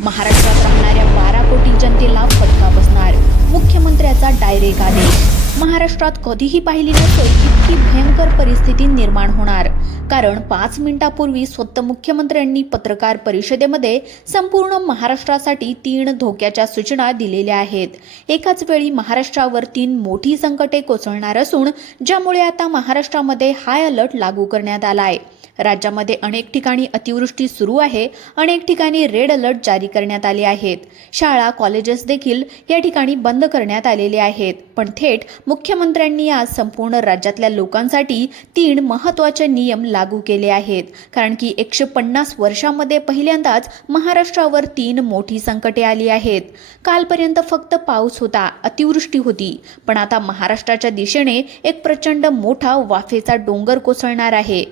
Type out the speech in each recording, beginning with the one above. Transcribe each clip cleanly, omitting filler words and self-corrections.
महाराष्ट्रात राहणाऱ्या 12 कोटी जनतेला फटका बसणार. मुख्यमंत्र्याचा डायरेक्ट आदेश. महाराष्ट्रात कधीही पाहिली नसेल इतकी भयंकर परिस्थिती निर्माण होणार. कारण 5 मिनिटांपूर्वी स्वतः मुख्यमंत्र्यांनी पत्रकार परिषदेमध्ये संपूर्ण महाराष्ट्रासाठी 3 धोक्याच्या सूचना दिलेल्या आहेत. एकाच वेळी महाराष्ट्रावर 3 मोठी संकटे कोसळणार असून ज्यामुळे आता महाराष्ट्रामध्ये हाय अलर्ट लागू करण्यात आलाय. राज्यामध्ये अनेक ठिकाणी अतिवृष्टी सुरू आहे. अनेक ठिकाणी रेड अलर्ट जारी करण्यात आले आहेत. शाळा कॉलेजेस देखील या ठिकाणी बंद करण्यात आलेले आहेत. पण थेट मुख्यमंत्र्यांनी आज संपूर्ण राज्यातल्या लोकांसाठी 3 महत्त्वाचे नियम लागू केले आहेत. कारण की 150 वर्षांमध्ये पहिल्यांदाच महाराष्ट्रावर 3 मोठी संकटे आली आहेत. कालपर्यंत फक्त पाऊस होता, अतिवृष्टी होती. पण आता महाराष्ट्राच्या दिशेने एक प्रचंड मोठा वाफेचा डोंगर कोसळणार आहे.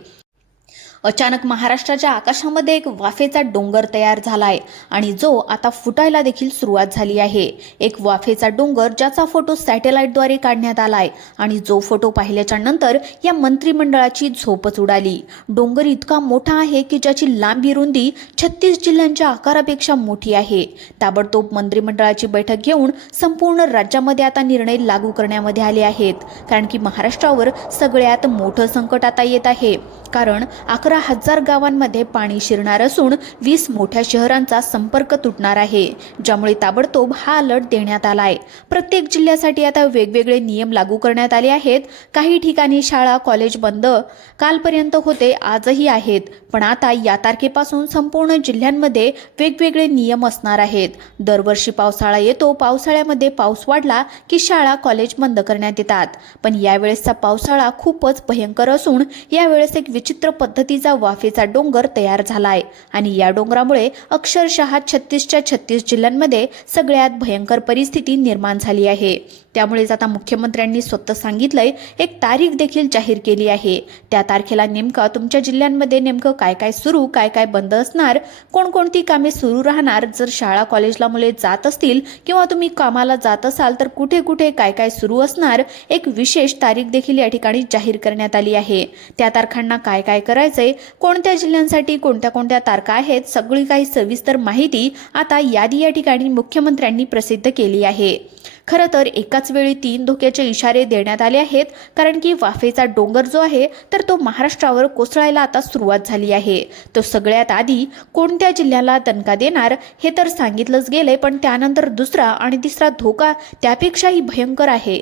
अचानक महाराष्ट्राच्या आकाशामध्ये एक वाफेचा डोंगर तयार झालाय आणि जो आता फुटायला देखील सुरुवात झाली आहे. एक वाफेचा डोंगर ज्याचा फोटो सॅटेलाइटद्वारे काढण्यात आलाय आणि जो फोटो पाहिल्याच्या नंतर या मंत्रिमंडळाची झोपच उडाली. डोंगर इतका मोठा आहे की ज्याची लांबी रुंदी 36 जिल्ह्यांच्या आकारापेक्षा मोठी आहे. ताबडतोब मंत्रिमंडळाची बैठक घेऊन संपूर्ण राज्यामध्ये आता निर्णय लागू करण्यामध्ये आले आहेत. कारण की महाराष्ट्रावर सगळ्यात मोठं संकट आता येत आहे. कारण 11,000 गावांमध्ये पाणी शिरणार असून 20 मोठ्या शहरांचा संपर्क तुटणार आहे. ज्यामुळे ताबडतोब हा अलर्ट देण्यात आलाय. प्रत्येक जिल्ह्यासाठी आता वेगवेगळे नियम लागू करण्यात आले आहेत. काही ठिकाणी शाळा कॉलेज बंद कालपर्यंत होते, आजही आहेत. पण आता या तारखेपासून संपूर्ण जिल्ह्यांमध्ये वेगवेगळे नियम असणार आहेत. दरवर्षी पावसाळा येतो, पावसाळ्यामध्ये पाऊस वाढला की शाळा कॉलेज बंद करण्यात येतात. पण यावेळेसचा पावसाळा खूपच भयंकर असून यावेळेस एक विचित्र पद्धतीचा वाफेचा डोंगर तयार झालाय आणि या डोंगरामुळे अक्षरशः 36च्या 36 जिल्ह्यांमध्ये सगळ्यात भयंकर परिस्थिती निर्माण झाली आहे. त्यामुळेच आता मुख्यमंत्र्यांनी स्वतः सांगितलंय, एक तारीख देखील जाहीर केली आहे. त्या तारखेला नेमका तुमच्या जिल्ह्यांमध्ये नेमकं काय काय सुरू, काय काय बंद असणार, कोणकोणती कामे सुरू राहणार, जर शाळा कॉलेजला मुले जात असतील किंवा तुम्ही कामाला जात असाल तर कुठे कुठे काय काय सुरू असणार, एक विशेष तारीख देखील या ठिकाणी जाहीर करण्यात आली आहे. त्या तारखांना काय काय करायचंय, कोणत्या जिल्ह्यांसाठी कोणत्या कोणत्या तारखा आहेत, सगळी काही सविस्तर माहिती आता यादी या ठिकाणी मुख्यमंत्र्यांनी प्रसिद्ध केली आहे. खरं तर एकाच वेळी 3 धोक्याचे इशारे देण्यात आले आहेत. कारण की वाफेचा डोंगर जो आहे तर तो महाराष्ट्रावर कोसळायला आता सुरुवात झाली आहे. तो सगळ्यात आधी कोणत्या जिल्ह्याला दणका देणार हे तर सांगितलंच गेलंय, पण त्यानंतर दुसरा आणि तिसरा धोका त्यापेक्षाही भयंकर आहे.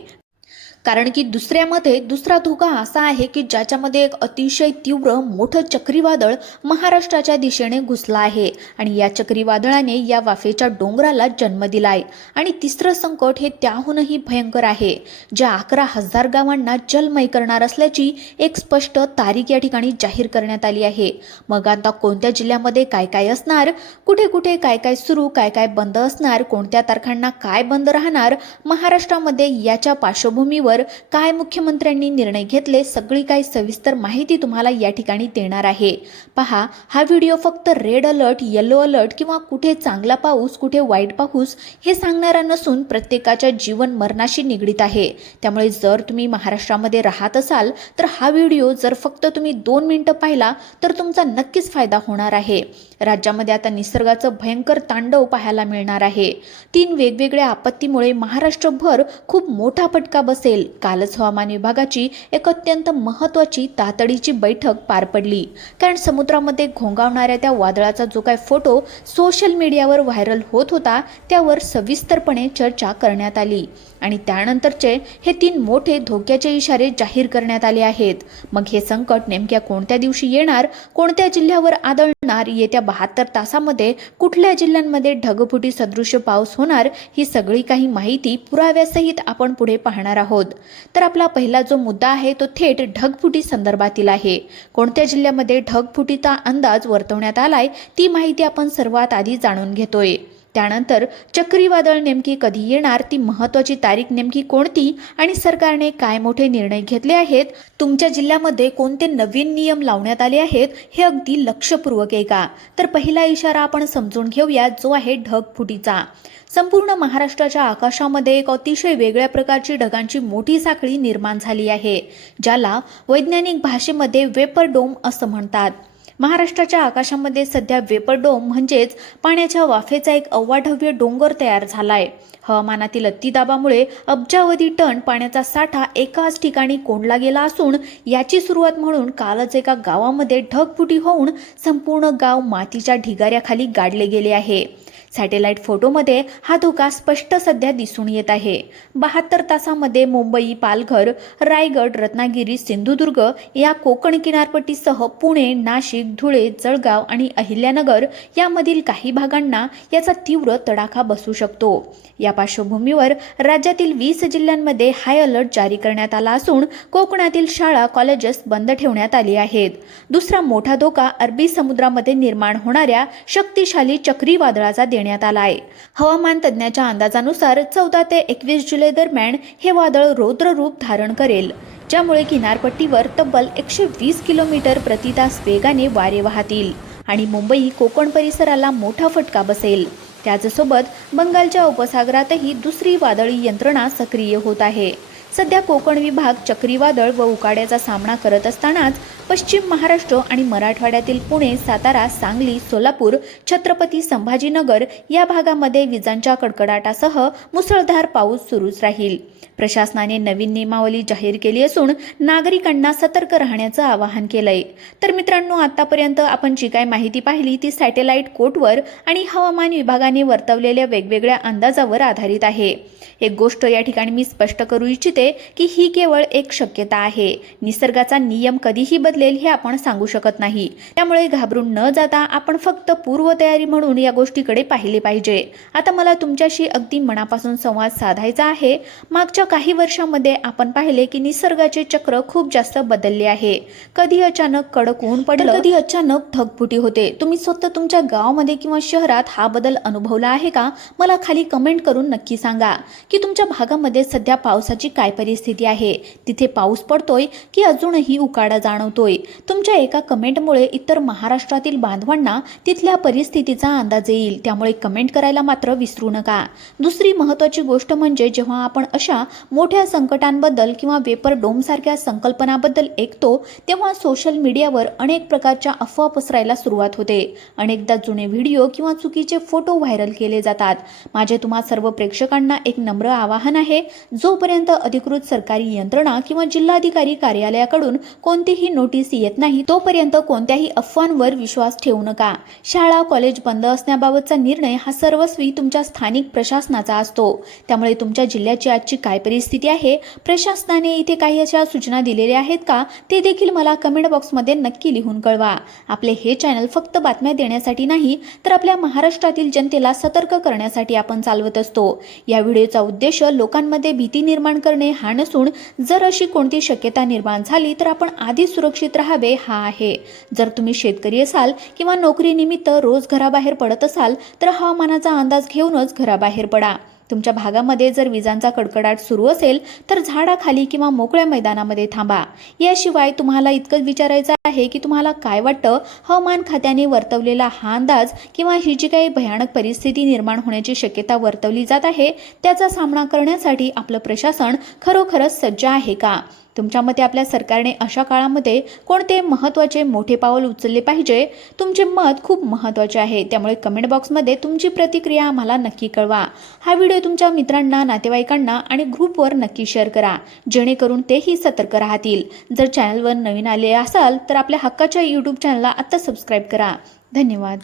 कारण की दुसरा धोका असा आहे की ज्याच्यामध्ये एक अतिशय तीव्र मोठं चक्रीवादळ महाराष्ट्राच्या दिशेने घुसला आहे आणि या चक्रीवादळाने या वाफेच्या डोंगराला जन्म दिलाय. आणि तिसरं संकट हे त्याहूनही भयंकर आहे, ज्या 11,000 गावांना जलमय करणार असल्याची एक स्पष्ट तारीख या ठिकाणी जाहीर करण्यात आली आहे. मग आता कोणत्या जिल्ह्यामध्ये काय काय असणार, कुठे कुठे काय काय सुरू, काय काय बंद असणार, कोणत्या तारखांना काय बंद राहणार, महाराष्ट्रामध्ये याच्या पार्श्वभूमीवर काय मुख्यमंत्र्यांनी निर्णय घेतले, सगळी काही सविस्तर माहिती तुम्हाला या ठिकाणी देणार आहे. पहा, हा व्हिडिओ फक्त रेड अलर्ट, येलो अलर्ट किंवा कुठे चांगला पाऊस कुठे वाईट पाऊस हे सांगणारा नसून प्रत्येकाच्या जीवन मरणाशी निगडीत आहे. त्यामुळे जर तुम्ही महाराष्ट्रामध्ये राहत असाल तर हा व्हिडिओ जर फक्त तुम्ही 2 मिनिटं पाहिला तर तुमचा नक्कीच फायदा होणार आहे. राज्यामध्ये आता निसर्गाचं भयंकर तांडव पाहायला मिळणार आहे. 3 वेगवेगळ्या आपत्तीमुळे महाराष्ट्रभर खूप मोठा फटका बसेल. कालच हवामान विभागाची एक अत्यंत महत्त्वाची तातडीची बैठक पार पडली. कारण समुद्रामध्ये घोंगावणाऱ्या त्या वादळाचा जो काय फोटो सोशल मीडियावर व्हायरल होत होता त्यावर सविस्तरपणे चर्चा करण्यात आली आणि त्यानंतरचे हे 3 मोठे धोक्याचे इशारे जाहीर करण्यात आले आहेत. मग हे संकट नेमक्या कोणत्या दिवशी येणार, कोणत्या जिल्ह्यावर आदळणार, येत्या 72 तासामध्ये कुठल्या जिल्ह्यांमध्ये ढगफुटी सदृश्य पाऊस होणार, ही सगळी काही माहिती पुराव्यासहित आपण पुढे पाहणार आहोत. तर आपला पहिला जो मुद्दा आहे तो थेट ढगफुटी संदर्भातील आहे. कोणत्या जिल्ह्यामध्ये ढगफुटीचा अंदाज वर्तवण्यात आलाय ती माहिती आपण सर्वात आधी जाणून घेतोय. त्यानंतर चक्रीवादळ नेमकी कधी येणार, ती महत्त्वाची तारीख नेमकी कोणती आणि सरकारने काय मोठे निर्णय घेतले आहेत, तुमच्या जिल्ह्यामध्ये कोणते नवीन नियम लावण्यात आले आहेत, हे अगदी लक्षपूर्वक आहे का. तर पहिला इशारा आपण समजून घेऊया, जो आहे ढगफुटीचा. संपूर्ण महाराष्ट्राच्या आकाशामध्ये एक अतिशय वेगळ्या प्रकारची ढगांची मोठी साखळी निर्माण झाली आहे, ज्याला वैज्ञानिक भाषेमध्ये वेपर डोम असं म्हणतात. महाराष्ट्राच्या आकाशामध्ये सध्या वेपर डोम म्हणजेच पाण्याच्या वाफेचा एक अवाढव्य डोंगर तयार झालाय. हवामानातील अतिदाबामुळे अब्जावधी टन पाण्याचा साठा एकाच ठिकाणी कोंडला गेला असून याची सुरुवात म्हणून कालच एका गावामध्ये ढगफुटी होऊन संपूर्ण गाव मातीच्या ढिगाऱ्याखाली गाडले गेले आहे. सॅटेलाइट फोटोमध्ये हा धोका स्पष्ट सध्या दिसून येत आहे. 72 तासामध्ये मुंबई, पालघर, रायगड, रत्नागिरी, सिंधुदुर्ग या कोकण किनारपट्टीसह पुणे, नाशिक, धुळे, जळगाव आणि अहिल्यानगर यामधील काही भागांना याचा तीव्र तडाखा बसू शकतो. या पार्श्वभूमीवर राज्यातील 20 जिल्ह्यांमध्ये हाय अलर्ट जारी करण्यात आला असून कोकणातील शाळा, कॉलेजेस बंद ठेवण्यात आली आहेत. दुसरा मोठा धोका अरबी समुद्रामध्ये निर्माण होणाऱ्या शक्तिशाली चक्रीवादळाचा देण्यात आला आहे. हवामान तज्ज्ञाच्या अंदाजानुसार 14 ते 21 जुलै दरम्यान हे वादळ रौद्र रूप धारण करेल, ज्यामुळे किनारपट्टीवर तब्बल 120 किलोमीटर प्रति तास वेगाने वारे वाहतील आणि मुंबई, कोकण परिसराला मोठा फटका बसेल. त्याचसोबत बंगालच्या उपसागरातही दुसरी वादळी यंत्रणा सक्रिय होत आहे. सध्या कोकण विभाग चक्रीवादळ व उकाड्याचा सामना करत असतानाच पश्चिम महाराष्ट्र आणि मराठवाड्यातील पुणे, सातारा, सांगली, सोलापूर, छत्रपती संभाजीनगर या भागामध्ये विजांच्या कडकडाटासह मुसळधार पाऊस सुरूच राहील. प्रशासनाने नवीन नियमावली जाहीर केली असून नागरिकांना सतर्क राहण्याचं आवाहन केलंय. तर मित्रांनो, आतापर्यंत आपण जी काय माहिती पाहिली ती सॅटेलाइट कोटवर आणि हवामान विभागाने वर्तवलेल्या वेगवेगळ्या अंदाजावर आधारित आहे. एक गोष्ट या ठिकाणी मी स्पष्ट करू इच्छिते की ही केवळ एक शक्यता आहे. निसर्गाचा नियम कधीही बदलेल हे आपण सांगू शकत नाही. त्यामुळे घाबरून न जाता आपण फक्त पूर्वतयारी म्हणून या गोष्टीकडे पाहिले पाहिजे. आता मला तुमच्याशी अगदी मनापासून संवाद साधायचा आहे. मागच्या काही वर्षांमध्ये आपण पाहिले की निसर्गाचे चक्र खूप जास्त बदलले आहे. कधी अचानक कडक ऊन पडलं, कधी अचानक ढगफुटी होते. तुम्ही स्वतः तुमच्या गावामध्ये किंवा शहरात हा बदल अनुभवला आहे का? मला खाली कमेंट करून नक्की सांगा की तुमच्या भागामध्ये सध्या पावसाची काय परिस्थिती आहे. तिथे पाऊस पडतोय की अजूनही उकाडा जाणवतोय. तुमच्या एका कमेंटमुळे इतर महाराष्ट्रातील बांधवांना तिथल्या परिस्थितीचा अंदाज येईल. त्यामुळे कमेंट करायला मात्र विसरू नका. दुसरी महत्त्वाची गोष्ट म्हणजे जेव्हा आपण अशा मोठ्या संकटांबद्दल किंवा वेपर डोम सारख्या संकल्पनाबद्दल ऐकतो तेव्हा सोशल मीडियावर अनेक प्रकारच्या अफवा पसरायला सुरुवात होते. अनेकदा जुने व्हिडिओ किंवा चुकीचे फोटो व्हायरल केले जातात. माझे तुम्हा सर्व प्रेक्षकांना एक नम्र आवाहन आहे. जोपर्यंत अधिकृत सरकारी यंत्रणा किंवा जिल्हाधिकारी कार्यालयाकडून कोणतीही नोटीस येत नाही तोपर्यंत कोणत्याही अफवांवर विश्वास ठेवू नका. शाळा, कॉलेज बंद असण्याबाबतचा निर्णय हा सर्वस्वी तुमच्या स्थानिक प्रशासनाचा असतो. त्यामुळे तुमच्या जिल्ह्याची आजची काय परिस्थिती आहे, प्रशासनाने इथे काही अशा सूचना दिलेल्या आहेत का, ते देखील मला कमेंट बॉक्समध्ये नक्की लिहून कळवा. आपले हे चॅनल फक्त बातम्या देण्यासाठी नाही तर आपल्या महाराष्ट्रातील जनतेला सतर्क करण्यासाठी आपण चालवत असतो. या व्हिडिओचा उद्देश लोकांमध्ये भीती निर्माण करणे हा नसून जर अशी कोणती शक्यता निर्माण झाली तर आपण आधी सुरक्षित राहावे हा आहे. जर तुम्ही शेतकरी असाल किंवा नोकरीनिमित्त रोज घराबाहेर पडत असाल तर हवामानाचा अंदाज घेऊनच घराबाहेर पडा. तुमच्या भागामध्ये जर विजांचा कडकडाट सुरू असेल तर झाडाखाली किंवा मोकळ्या मैदानामध्ये थांबा. याशिवाय तुम्हाला इतकंच विचारायचं आहे की तुम्हाला काय वाटतं, हवामान खात्याने वर्तवलेला हा अंदाज किंवा ही जी काही भयानक परिस्थिती निर्माण होण्याची शक्यता वर्तवली जात आहे त्याचा सामना करण्यासाठी आपलं प्रशासन खरोखरच सज्ज आहे का? तुमच्या मते आपल्या सरकारने अशा काळामध्ये कोणते महत्त्वाचे मोठे पाऊल उचलले पाहिजे? तुमचे मत खूप महत्त्वाचे आहे. त्यामुळे कमेंट बॉक्समध्ये तुमची प्रतिक्रिया आम्हाला नक्की कळवा. हा व्हिडिओ तुमच्या मित्रांना, नातेवाईकांना आणि ग्रुपवर नक्की शेअर करा, जेणेकरून तेही सतर्क राहतील. जर चॅनलवर नवीन आले असाल तर आपल्या हक्काच्या यूट्यूब चॅनलला आत्ता सबस्क्राईब करा. धन्यवाद.